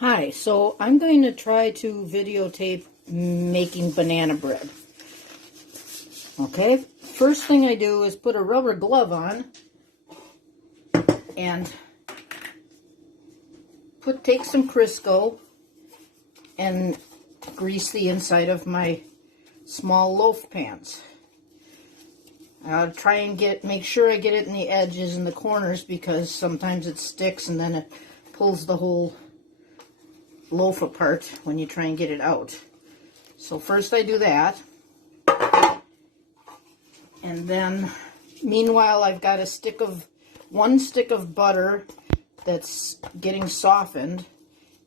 Hi, so I'm going to try to videotape making banana bread. Okay, first thing I do is put a rubber glove on and take some Crisco and grease the inside of my small loaf pans. I'll try and make sure I get it in the edges and the corners because sometimes it sticks and then it pulls the whole loaf apart when you try and get it out. So first I do that, and then meanwhile I've got one stick of butter that's getting softened,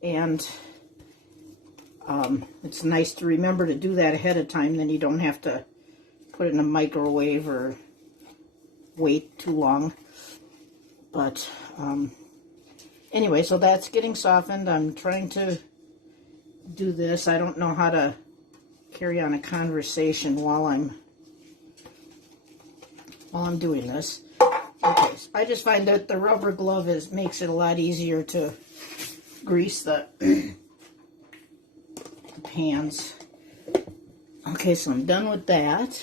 and it's nice to remember to do that ahead of time, then you don't have to put it in a microwave or wait too long. But anyway, so that's getting softened. I'm trying to do this. I don't know how to carry on a conversation while I'm doing this. Okay, so I just find that the rubber glove makes it a lot easier to grease the pans. Okay, so I'm done with that.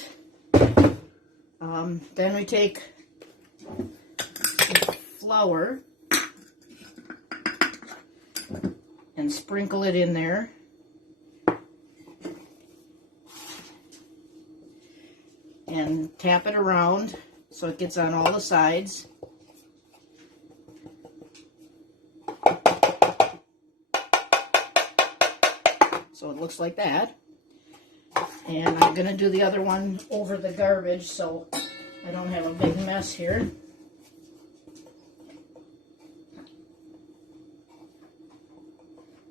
Then we take flour and sprinkle it in there. And tap it around so it gets on all the sides. So it looks like that. And I'm going to do the other one over the garbage so I don't have a big mess here.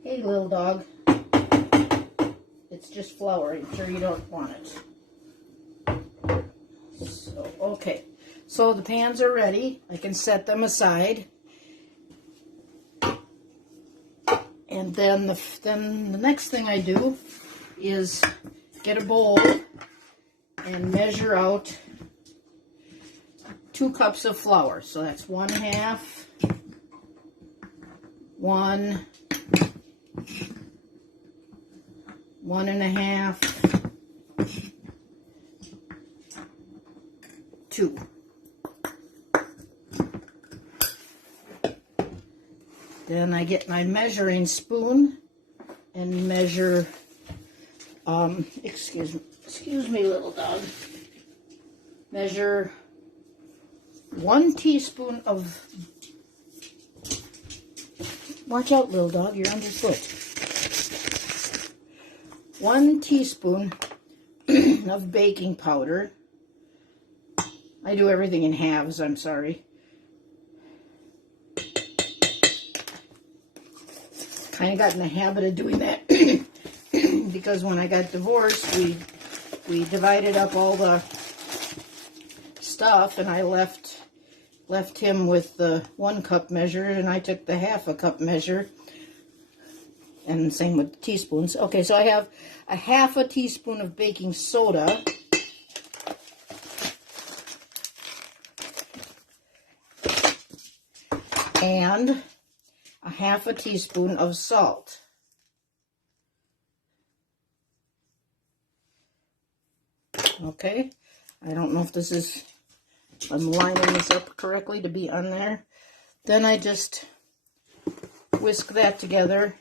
Hey, little dog. It's just flour. I'm sure you don't want it. So, okay. So the pans are ready. I can set them aside. And then the next thing I do is get a bowl and measure out 2 cups of flour. So that's 1/2, 1, 1.5, 2. Then I get my measuring spoon and measure, excuse me, little dog. Measure 1 teaspoon of, watch out, little dog, you're underfoot. 1 teaspoon of baking powder. I do everything in halves, I'm sorry. Kind of got in the habit of doing that because when I got divorced, we divided up all the stuff, and I left him with the 1 cup measure, and I took the 1/2 cup measure, and same with the teaspoons. Okay, so I have a 1/2 teaspoon of baking soda. And a 1/2 teaspoon of salt. Okay, I don't know if I'm lining this up correctly to be on there. Then I just whisk that together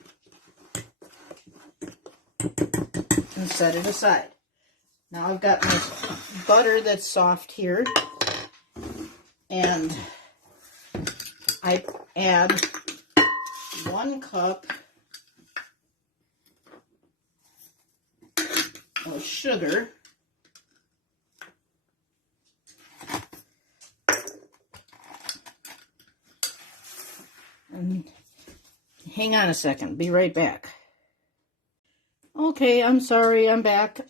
and set it aside. Now I've got my butter that's soft here, and I add 1 cup of sugar, and hang on a second, be right back. Okay, I'm sorry, I'm back.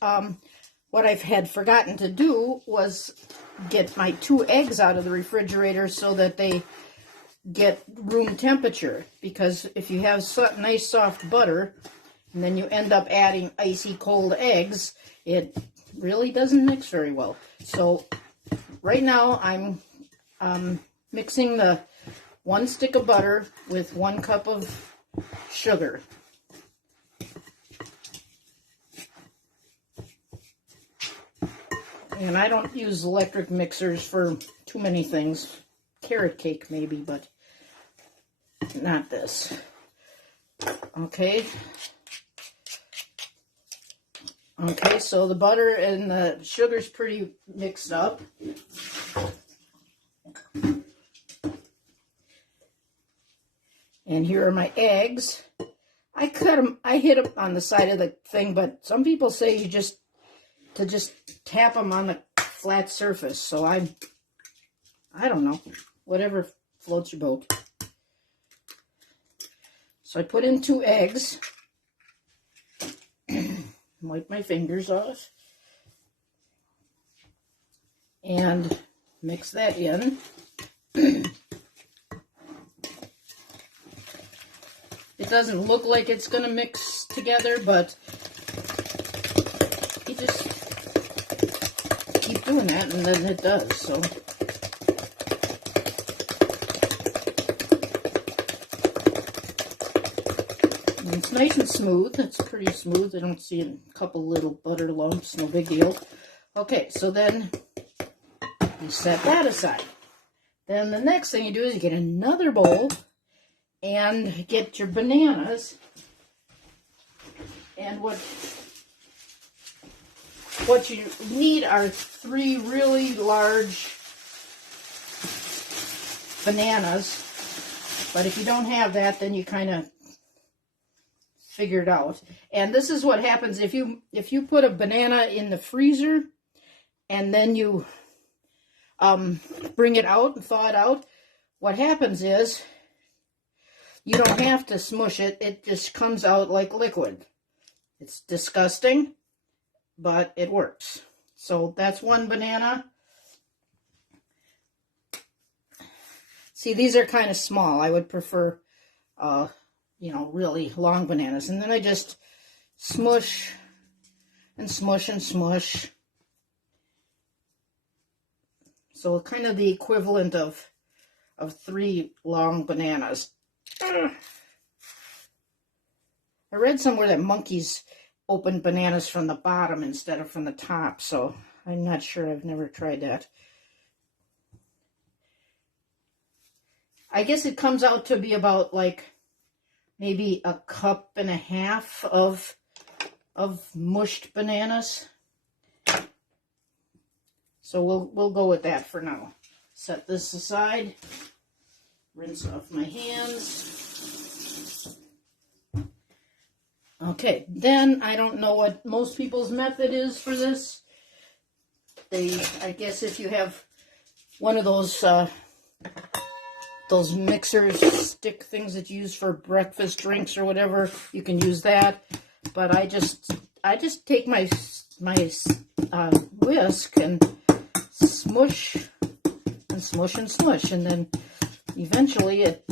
What I've had forgotten to do was get my 2 eggs out of the refrigerator so that they get room temperature, because if you have nice soft butter and then you end up adding icy cold eggs, it really doesn't mix very well. So right now I'm mixing the 1 stick of butter with 1 cup of sugar. And I don't use electric mixers for too many things. Carrot cake maybe, but not this. Okay. Okay, so the butter and the sugar's pretty mixed up. And here are my eggs. I cut them, I hit them on the side of the thing, but some people say you just tap them on the flat surface. So I don't know, whatever floats your boat. So I put in 2 eggs. Wipe my fingers off. And mix that in. It doesn't look like it's going to mix together, but you just keep doing that and then it does. So and it's nice and smooth. It's pretty smooth. I don't see a couple little butter lumps, no big deal. Okay, so then you set that aside. Then the next thing you do is you get another bowl and get your bananas. And what you need are 3 really large bananas. But if you don't have that, then you kind of figure it out. And this is what happens if you put a banana in the freezer and then you bring it out and thaw it out. What happens is you don't have to smush it. It just comes out like liquid. It's disgusting, but it works. So that's 1 banana. See, these are kind of small. I would prefer, you know, really long bananas. And then I just smush and smush and smush. So kind of the equivalent of 3 long bananas. I read somewhere that monkeys open bananas from the bottom instead of from the top, so I'm not sure. I've never tried that. I guess it comes out to be about like maybe 1.5 cups of mushed bananas. So we'll go with that for now. Set this aside. Rinse off my hands. Okay, then I don't know what most people's method is for this. I guess if you have one of those mixers, stick things that you use for breakfast drinks or whatever, you can use that. But I just take my whisk and smush and smush and smush, and then eventually it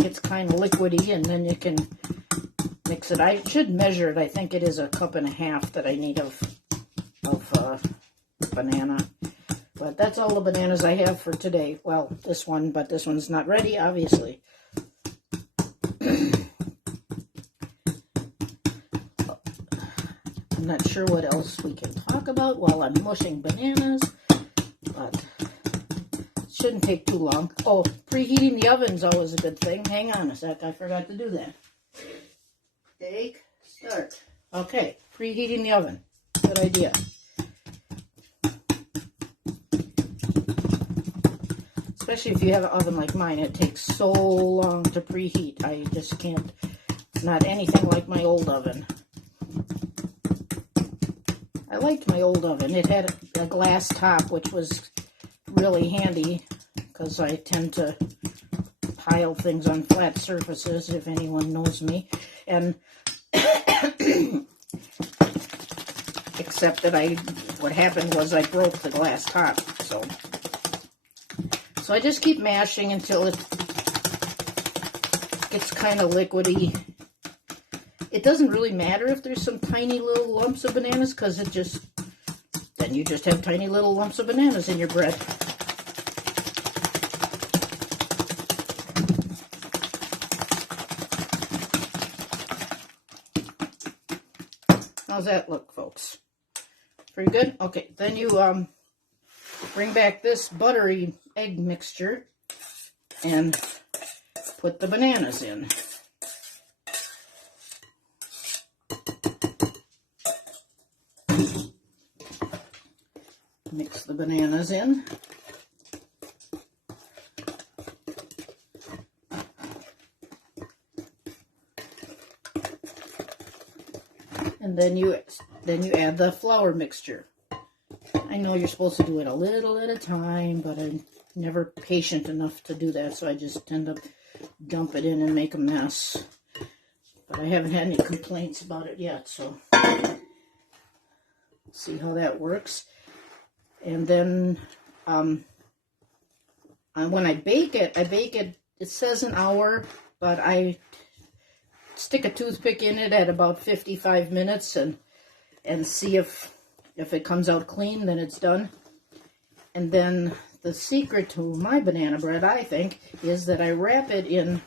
gets kind of liquidy, and then you can mix it. I should measure it. I think it is 1.5 cups that I need of banana. But that's all the bananas I have for today. Well, this one, but this one's not ready, obviously. I'm not sure what else we can talk about while I'm mushing bananas, but it shouldn't take too long. Oh, preheating the oven's always a good thing. Hang on a sec, I forgot to do that. Take, start. Okay, preheating the oven. Good idea. Especially if you have an oven like mine, it takes so long to preheat. I just can't. It's not anything like my old oven. I liked my old oven. It had a glass top, which was really handy because I tend to pile things on flat surfaces, if anyone knows me. And except that what happened was I broke the glass top. So I just keep mashing until it gets kind of liquidy. It doesn't really matter if there's some tiny little lumps of bananas, because then you just have tiny little lumps of bananas in your bread. How's that look, folks? Pretty good? Okay, then you bring back this buttery egg mixture and put the bananas in. Mix the bananas in. And then you add the flour mixture. I know you're supposed to do it a little at a time, but I'm never patient enough to do that, so I just tend to dump it in and make a mess. But I haven't had any complaints about it yet, so see how that works. And then when I bake it, it says an hour, but I stick a toothpick in it at about 55 minutes and see if it comes out clean, then it's done. And then the secret to my banana bread, I think, is that I wrap it in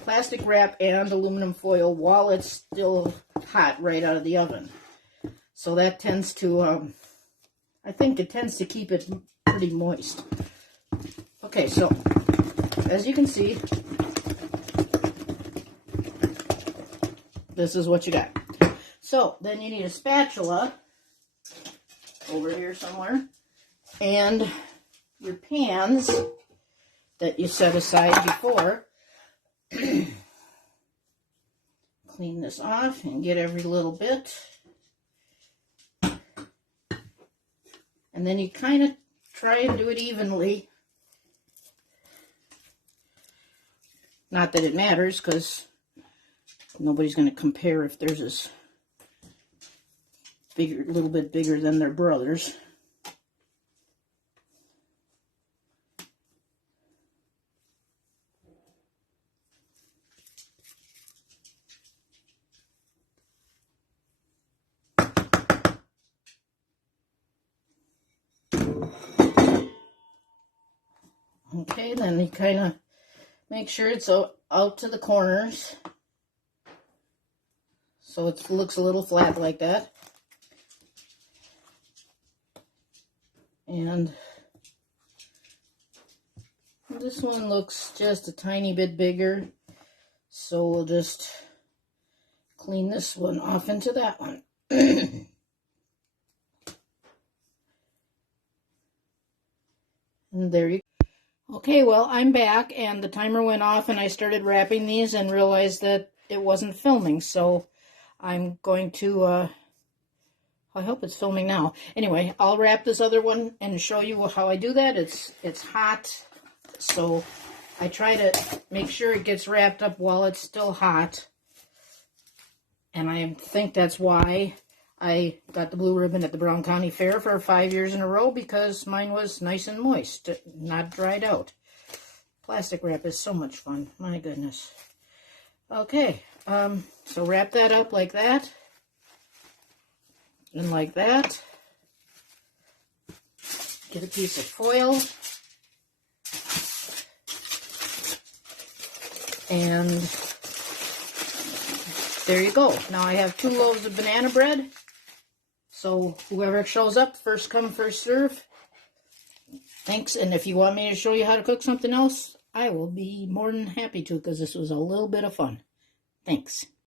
plastic wrap and aluminum foil while it's still hot right out of the oven. So that tends to, I think it tends to keep it pretty moist. Okay, so as you can see, this is what you got. So then you need a spatula over here somewhere, and your pans that you set aside before. Clean this off and get every little bit. And then you kind of try and do it evenly. Not that it matters, because nobody's going to compare if theirs is bigger, a little bit bigger than their brother's. Okay, then you kind of make sure it's out to the corners, so it looks a little flat like that. And this one looks just a tiny bit bigger, so we'll just clean this one off into that one. And there you go. Okay, well, I'm back, and the timer went off, and I started wrapping these and realized that it wasn't filming, so I'm going to, I hope it's filming now. Anyway, I'll wrap this other one and show you how I do that. It's hot, so I try to make sure it gets wrapped up while it's still hot, and I think that's why I got the blue ribbon at the Brown County Fair for 5 years in a row, because mine was nice and moist, not dried out. Plastic wrap is so much fun. My goodness. Okay, so wrap that up like that. And like that. Get a piece of foil. And there you go. Now I have 2 loaves of banana bread. So whoever shows up, first come, first serve. Thanks, and if you want me to show you how to cook something else, I will be more than happy to, because this was a little bit of fun. Thanks.